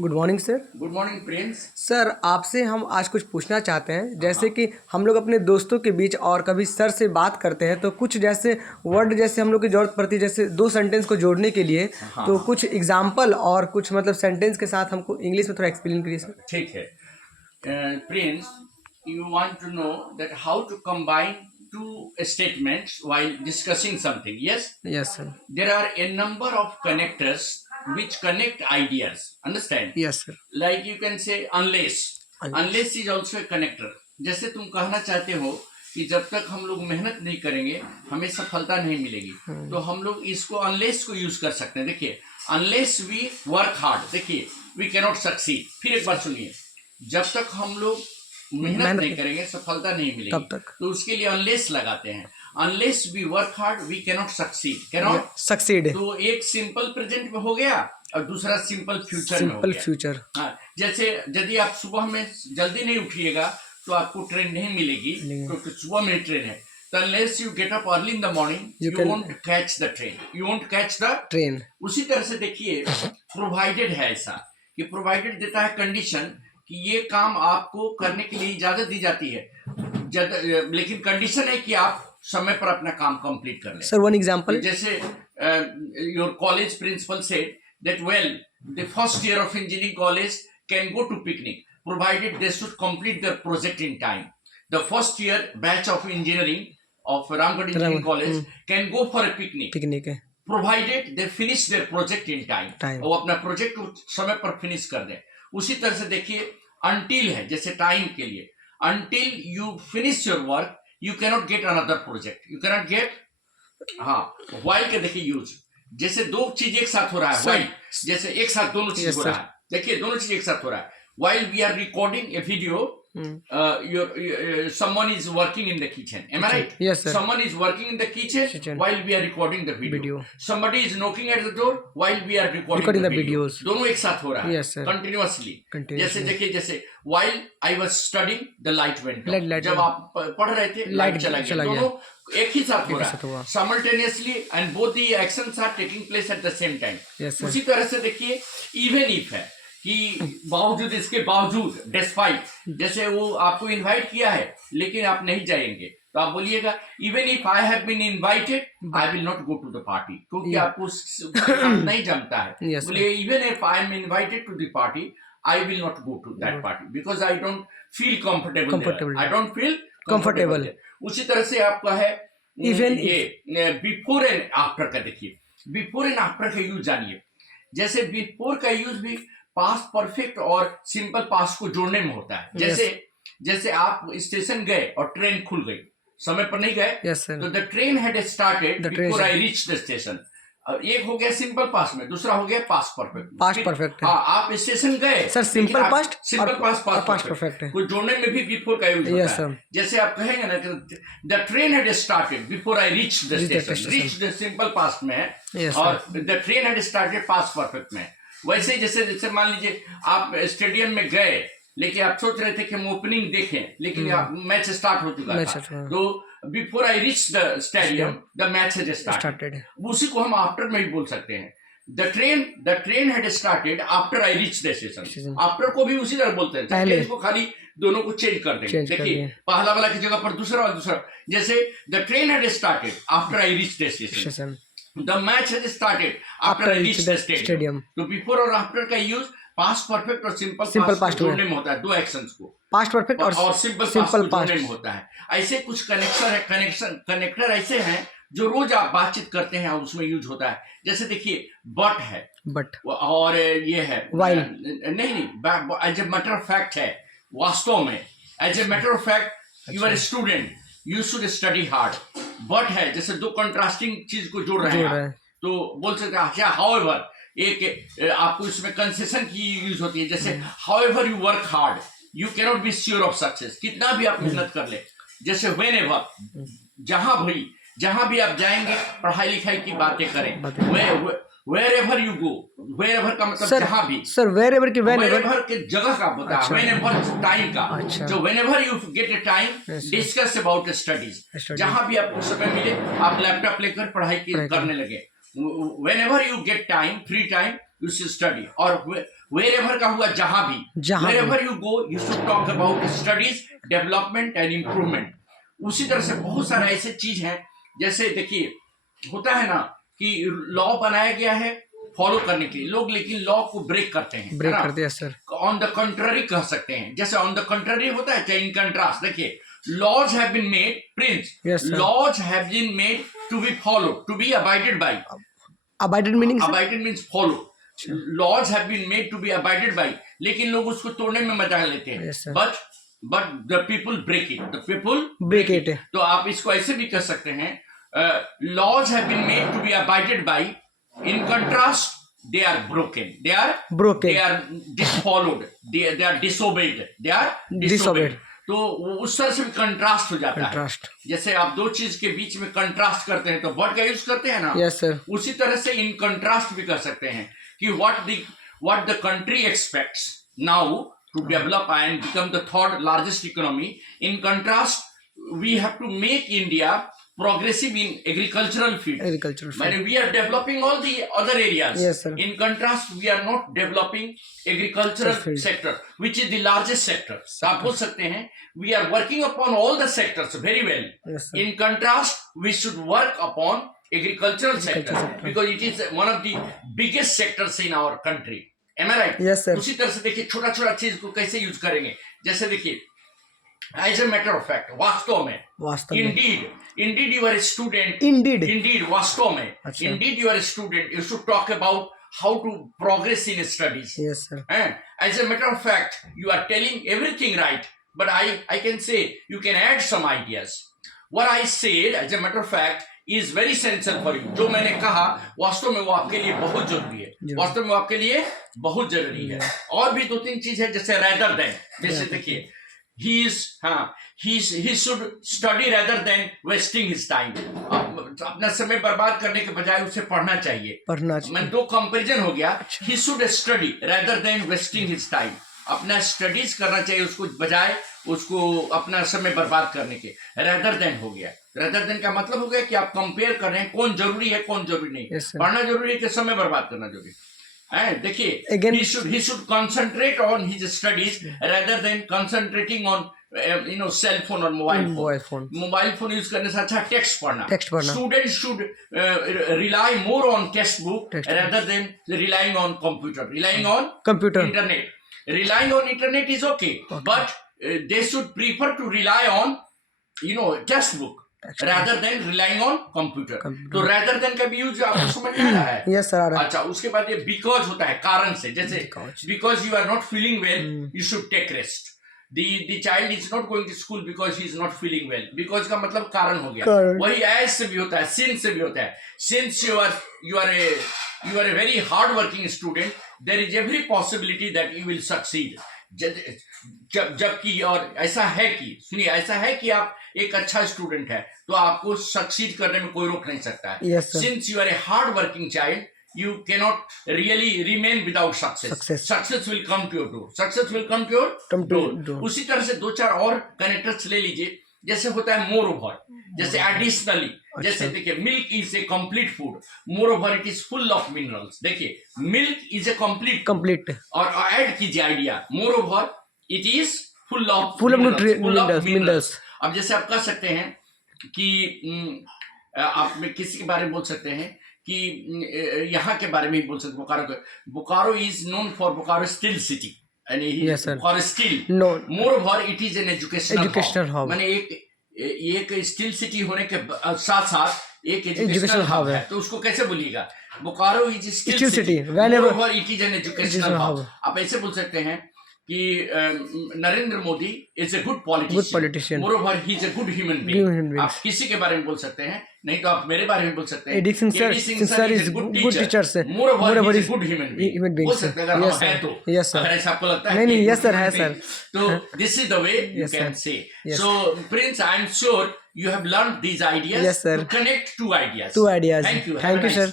Good morning sir. Good morning Prince. Sir आपसे हम आज कुछ पूछना चाहते हैं, जैसे कि हम लोग अपने दोस्तों के बीच और कभी सर से बात करते हैं तो कुछ जैसे वर्ड जैसे हम लोग की ज़रूरत पड़ती है, जैसे दो सेंटेंस को जोड़ने के लिए। तो कुछ एग्जांपल और कुछ मतलब सेंटेंस के साथ हमको इंग्लिश में थोड़ा एक्सप्लेन करिए सर। ठीक है Prince, you want to know that how to combine two statements while discussing something. Yes, yes sir. there are a number of connectors which connect ideas. Understand? Yes sir. Like you can say unless. Unless is also a connector. जैसे तुम कहना चाहते हो कि जब तक हम लोग मेहनत नहीं करेंगे हमें सफलता नहीं मिलेगी, तो हम लोग इसको अनलेस को यूज कर सकते हैं। देखिए, अनलेस वी वर्क हार्ड, देखिए वी कैनॉट सक्सीड। फिर एक बार सुनिए, जब तक हम लोग मेहनत नहीं करेंगे सफलता नहीं मिलेगी, तब तक तो उसके लिए अनलेस लगाते हैं। Unless we work hard we cannot succeed. Cannot succeed. तो एक सिंपल प्रेजेंट में हो गया और दूसरा सिंपल फ्यूचर में हो गया। फ्यूचर। हाँ, जैसे यदि आप सुबह में जल्दी नहीं उठिएगा तो आपको ट्रेन नहीं मिलेगी, क्योंकि सुबह में ट्रेन है। तो unless you get up early in the morning you won't catch the train, you won't catch the train. उसी तरह से देखिए, प्रोवाइडेड है ऐसा कि प्रोवाइडेड देता है कंडीशन कि ये काम आपको करने के लिए इजाजत दी जाती है, लेकिन कंडीशन है कि आप समय पर अपना काम कंप्लीट कर लें। सर वन एग्जांपल, जैसे your college principal said that well the first year of engineering college can go to picnic provided they should complete their project in time. The first year batch of engineering of Ramgarh Engineering College can go for a picnic provided they finish their project in time. वो अपना project समय पर finish कर दें। उसी तरह से देखिए, until है जैसे टाइम के लिए, until you finish your work you cannot get another project, you cannot get। हाँ, while के देखिए यूज, जैसे दो चीज एक साथ हो रहा है, while जैसे एक साथ दोनों चीज हो रहा है। देखिए, दोनों चीज एक साथ हो रहा है। While we are recording a video, someone is working in the kitchen. Am I right? Yes, sir. Someone is working in the kitchen while we are recording the video. Somebody is knocking at the door while we are recording the videos. दोनों एक साथ हो रहा है। Yes, sir. Continuously. जैसे देखिए, जैसे while I was studying, the light went off. जब आप पढ़ रहे थे, लाइट चला गया। दोनों एक ही साथ हो रहा है, simultaneously, and both the actions are taking place at the same time. Yes, sir. उसी तरह से देखिए, even if है कि बावजूद, इसके बावजूद, डिस्पाइट, जैसे वो आपको इनवाइट किया है लेकिन आप नहीं जाएंगे, तो आप बोलिएगा even if I have been invited I will not go to the party, क्योंकि आपको नहीं जमता है। बोलिए even if I am invited to the party I will not go to that party because I don't feel comfortable, I don't feel comfortable. उसी तरह से आपका है इवन ये बिफोर एंड आफ्टर का। देखिए, बिफोर एंड आफ्टर का use जानिए। जैसे बिफोर का यूज भी पास्ट परफेक्ट और सिंपल पास्ट को जोड़ने में होता है। जैसे आप स्टेशन गए और ट्रेन खुल गई, समय पर नहीं गए, तो the train had started before I reach the station. एक हो गया सिंपल पास्ट में, दूसरा हो गया पास्ट परफेक्ट। हाँ, आप स्टेशन गए sir, simple past past perfect है, कुछ जोड़ने में भी बिफोर का यूज होता है। जैसे आप कहेंगे ना कि the train had started before I reach the station, reach the simple past में है और the train had started past perfect में। वैसे जैसे मान लीजिए आप स्टेडियम में गए, लेकिन आप सोच रहे थे कि हम ओपनिंग देखें, लेकिन मैच स्टार्ट हो चुका था, तो before I reach the stadium the match has started. उसी को हम आफ्टर में भी बोल सकते हैं। The train had started after I reach the station. After को भी उसी तरह बोलते हैं, पहले इसको खाली दोनों को चेंज कर देंगे। देखिए, पहला वाला की जगह पर दूसरा वाला दूसरा, जैसे the train had started after I reach the station, the match has started after I reached the stadium। तो बिफोर और आफ्टर का यूज पास्ट परफेक्ट और सिंपल पास्ट जोड़ने में होता है। दो एक्शंस को पास्ट परफेक्ट और सिंपल पास्ट जोड़ने में होता है। ऐसे कुछ कनेक्टर ऐसे हैं जो रोज आप बातचीत करते हैं और उसमें यूज होता है। जैसे देखिए, बट है, बट और ये है वाइल, नहीं as a matter of fact है, वास्तव में as a matter of fact you are student you should study hard. But है, जैसे दो कंट्रास्टिंग चीज को जोड़ रहे हैं, तो बोल सकते हैं क्या हाउएवर, एक आपको इसमें कंसेशन की यूज होती है। जैसे however you work hard you cannot be sure of success, कितना भी आप मेहनत कर ले। जैसे व्हेनेवर, जहां भी आप जाएंगे पढ़ाई लिखाई की बातें करें। wherever you go, wherever का मतलब जहां भी। सर wherever के जगह का होता है, whenever टाइम का। जो whenever you get a time, discuss about studies। जहां भी आपको समय मिले आप लैपटॉप लेकर पढ़ाई करने लगे। Whenever you get time, free time, you should study। और wherever का हुआ जहां भी, wherever you go you should talk about studies, development and improvement. उसी तरह से बहुत सारे ऐसे चीज हैं, जैसे देखिए होता है ना कि लॉ बनाया गया है फॉलो करने के लिए लोग, लेकिन लॉ को ब्रेक करते हैं, सर. ऑन द कंट्ररी कह सकते हैं, जैसे ऑन द कंट्ररी होता है क्या, इन कंट्रास्ट देखिए laws have been made, Prince. Yes, sir. Laws have been made to be followed, to be abided by. Abided meaning, sir? Abided means follow. Laws have been made to be abided by. लेकिन लोग उसको तोड़ने में मजा लेते हैं. Yes, sir. But the people break it. The people break it. तो आप इसको ऐसे भी कह सकते हैं, laws have been made to be abided by. In contrast, they are broken. They are disfollowed. They are disobeyed. They are disobeyed. तो उस तरह से भी कंट्रास्ट हो जाता है. जैसे आप दो चीज के बीच में कंट्रास्ट करते हैं तो वर्ड का यूज करते हैं ना. Yes sir. उसी तरह से इन कंट्रास्ट भी कर सकते हैं कि what the country expects now to develop and become the third largest economy. In contrast, we have to make India progressive in agricultural field. When we are developing all the other areas. Yes, sir. In contrast, we are not developing agricultural sector, which is the largest sector. So आप बोल सकते हैं, we are working upon all the sectors very well. Yes, sir. In contrast, we should work upon agricultural sector because it is one of the biggest sectors in our country. Am I right? Yes, sir. उसी तरह से देखिए छोटा छोटा चीज को कैसे use करेंगे, जैसे देखिए as a matter of fact, वास्तव में indeed you are a student. Indeed वास्तव में indeed you are a student. You should talk about how to progress in studies. Yes, sir. As a matter of fact, you are telling everything right, but I can say you can add some ideas. What I said, as a matter of fact, is very essential for you. जो मैंने कहा वास्तव में वो आपके लिए बहुत जरूरी है. वास्तव में वो आपके लिए बहुत जरूरी है. और भी दो तीन चीज है, जैसे rather than, जैसे देखिए he should study rather than wasting his time. अपना समय बर्बाद करने के बजाय उसे पढ़ना चाहिए. मैं दो कंपैरिजन हो गया. He should study rather than wasting his time. अपना स्टडीज करना चाहिए उसको बजाय उसको अपना समय बर्बाद करने के. rather than हो गया. rather than का मतलब हो गया कि आप कंपेयर कर रहे हैं कौन जरूरी है कौन जरूरी नहीं. पढ़ना जरूरी है कि समय बर्बाद करना जरूरी है. देखिए he should concentrate on his studies rather than concentrating on cell phone or mobile phone. Mobile phone use करने से अच्छा टेक्स्ट पढ़ना. Students should rely more on textbook rather than relying on computer. Internet. Relying on internet is okay. But they should prefer to rely on textbook rather than relying on computer. तो rather than का भी use आपको समझ में आ रहा है? Yes sir. अच्छा, उसके बाद ये because होता है कारण से, जैसे because you are not feeling well, you should take rest. The child is not going to school because he is not feeling well. Because का मतलब कारण हो गया. वही as से भी होता है, since से भी होता है. Since you are a very hard working student, there is every possibility that you will succeed. जबकि और ऐसा है कि सुनिए, ऐसा है कि आप एक अच्छा स्टूडेंट है तो आपको सक्सीड करने में कोई रोक नहीं सकता है. Since you are a hard working child, you cannot really remain without success. Success will come to your door. उसी तरह से दो चार और कनेक्टर्स ले लीजिए. जैसे होता है मोर ओवर, जैसे एडिशनली, जैसे देखिए milk is a complete food, more over it is full of minerals. देखिए मिल्क इज ए कंप्लीट और ऐड कीजिए idea, more over it is full of minerals. अब जैसे आप कह सकते हैं कि आप में किसी के बारे में बोल सकते हैं कि यहाँ के बारे में ही बोल सकते हैं, Bokaro is known for Bokaro steel city. Bokaरो steel. More it is an educational hub. माने एक स्टील सिटी होने के साथ साथ एक एजुकेशनल हब है, तो उसको कैसे बोलिएगा? Bokaro is steel city, more it is an educational hub. आप ऐसे बोल सकते हैं कि Narendra Modi is a good politician, more he is a good human being. आप किसी के बारे में बोल सकते हैं, नहीं तो आप मेरे बारे में बोल सकते हैं. A D Singh sir is good teacher, more is good human being. बोल सकते हैं अगर हम हैं तो. Yes sir. अगर ऐसा आपको लगता है नहीं, यस सर है सर, तो this is the way you can say. So Prince, I am sure you have learned these ideas. Yes sir. To connect two ideas. Thank you sir.